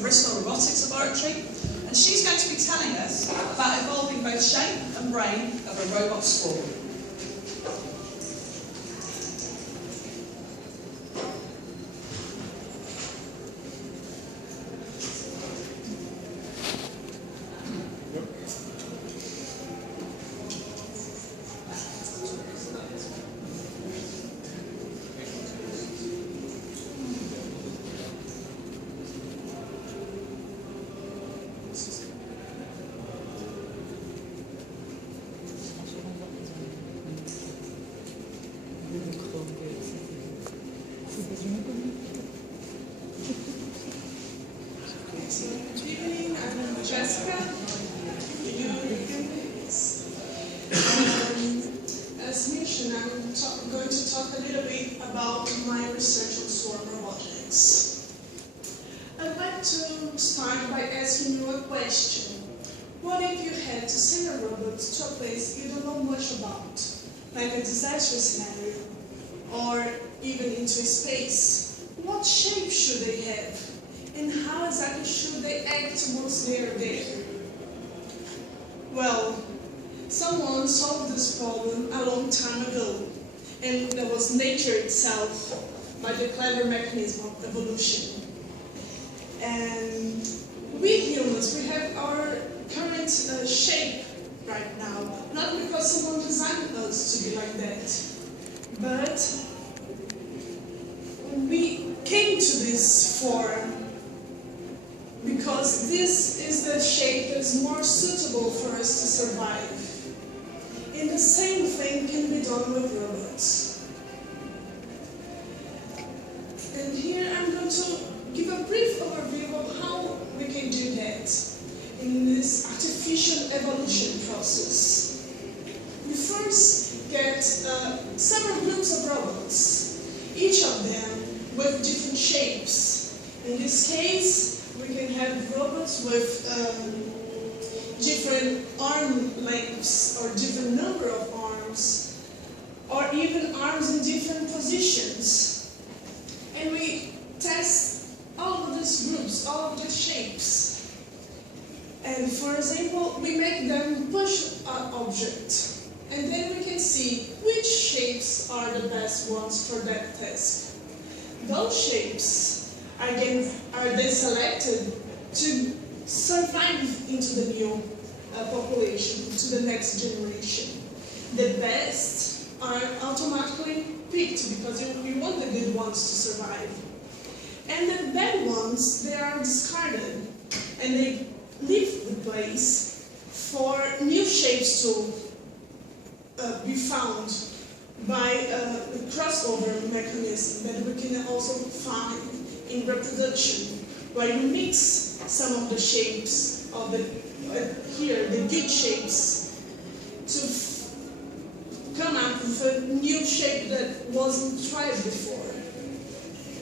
the Bristol Robotics Laboratory, and she's going to be telling us about evolving both shape and brain of a robot squirrel. As mentioned, I'm going to talk a little bit about my research on swarm robotics. I'd like to start by asking you a question. What if you had to send a robot to a place you don't know much about, like a disaster scenario, or even into space? What shape should they have? And how exactly should they act once they are there? Well, someone solved this problem a long time ago, and that was nature itself, by the clever mechanism of evolution. And we humans, we have our current shape right now, not because someone designed us to be like that, but we came to this form because this is the shape that is more suitable for us to survive. And the same thing can be done with robots. And here I'm going to give a brief overview of how we can do that in this artificial evolution process. We first get several groups of robots, each of them with different shapes. In this case, we can have robots with different arm lengths or different number of arms, or even arms in different positions. And we test all of these groups, all of these shapes. And for example, we make them push an object. And then we can see which shapes are the best ones for that task. Those shapes are then selected to survive into the new population, to the next generation. The best are automatically picked because you want the good ones to survive. And the bad ones, they are discarded and they leave the place for new shapes to be found by the crossover mechanism that we can also find in reproduction, where you mix some of the shapes of the good shapes, to come up with a new shape that wasn't tried before.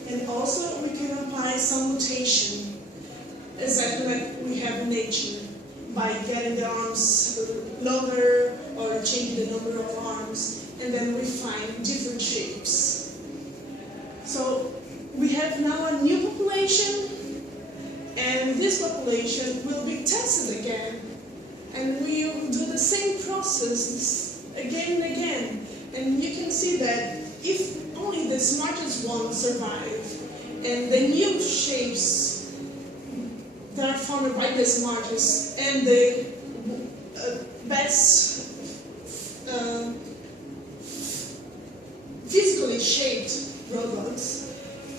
And also we can apply some mutation, exactly like we have in nature, by getting the arms longer or changing the number of arms, and then we find different shapes. So we have now a new population, and this population will be tested again, and we will do the same process again and again. And you can see that if only the smartest ones survive, and the new shapes that are formed by the smartest and the best physically shaped robots,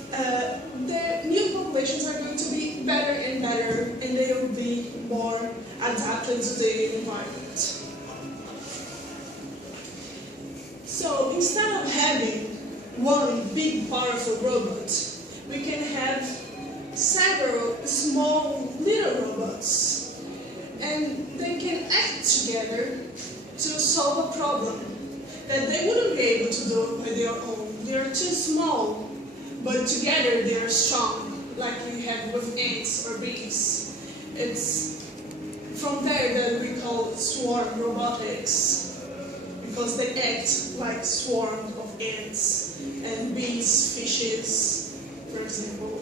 the new populations are going to be better and better, and they will be more adapted to the environment. So instead of having one big powerful robot, we can have several small little robots, and they can act together to solve a problem that they wouldn't be able to do by their own. They are too small, but together they are strong, like we have with ants or bees. It's from there that we call it swarm robotics, because they act like swarms of ants and bees, fishes, for example.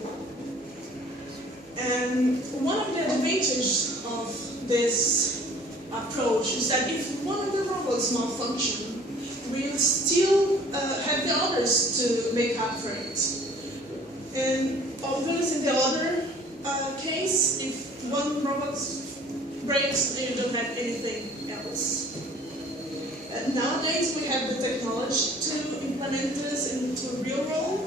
And one of the advantages of this approach is that if one of the robots malfunction, we'll still have the others to make up for it. And obviously in the other case, if one robot breaks, you don't have anything else. Nowadays we have the technology to implement this into a real world,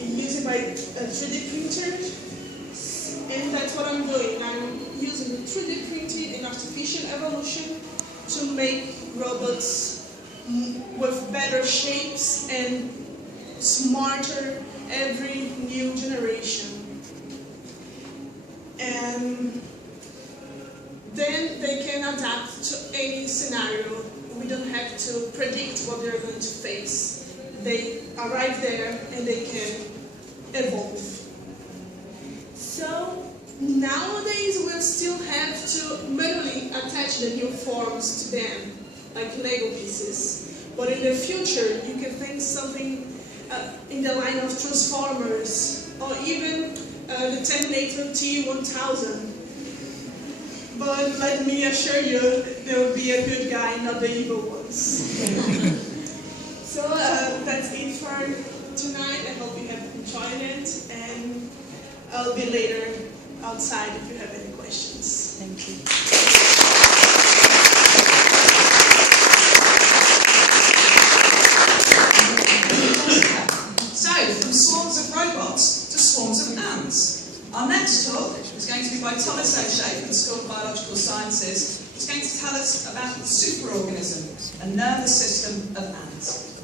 using by a 3D printer, and that's what I'm doing. I'm using the 3D printing and artificial evolution to make robots with better shapes and smarter every new generation. And then they can adapt to any scenario. We don't have to predict what they're going to face. They arrive there and they can evolve. So nowadays we'll still have to manually attach the new forms to them, like Lego pieces. But in the future, you can think something in the line of Transformers, or even the Terminator T-1000. But let me assure you, there will be a good guy, not the evil ones. So that's it for tonight. I hope you have enjoyed it, and I'll be later outside if you have any questions. Thank you. So, from swarms of robots to swarms of ants. Our next talk is going to be by Thomas O'Shea from the School of Biological Sciences. He's going to tell us about the superorganism, a nervous system of ants.